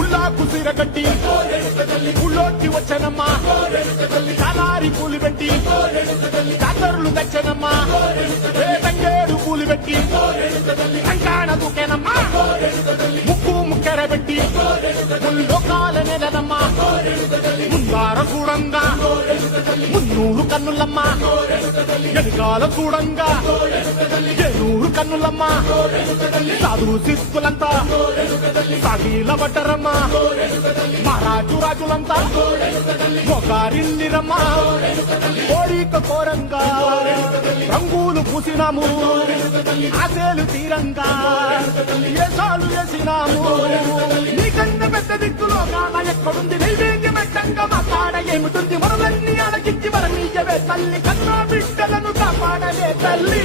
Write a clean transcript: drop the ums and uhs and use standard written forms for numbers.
ఉల్లాకు సిరగట్టి ఉళ్ళోకి వచ్చనమ్మా చాలారి పూలు పెట్టి జాతరులు తెచ్చనమ్మా తంగేడు పూలు పెట్టి కంకాణ దూకేనమ్మా ముక్కు ముక్కెర పెట్టి ముల్లోకాల నెలనమ్మా ముందార చూడంగా మున్నూరు కన్నులమ్మా వెనకాల చూడంగా ఏనూరు కన్నులమ్మా సాధు శిస్తులంతా సాగిల పడ్డరమ్మా మహారాజు రాజులంతా మొగారిల్లిరమ్మా కోరిక కోరంగా రంగులు పూసినాము ఆశలు తీరంగా ఏసాలు వేసినాము నీకన్నా పెద్ద దిక్కులో కాన ఎక్కడుంది నైవేద్యమెట్టంగా మా కాడ ఏమిటుంది మరలన్నీ అడగించి మరణీయవే తల్లి కన్నా బిడ్డలను కాపాడవే తల్లి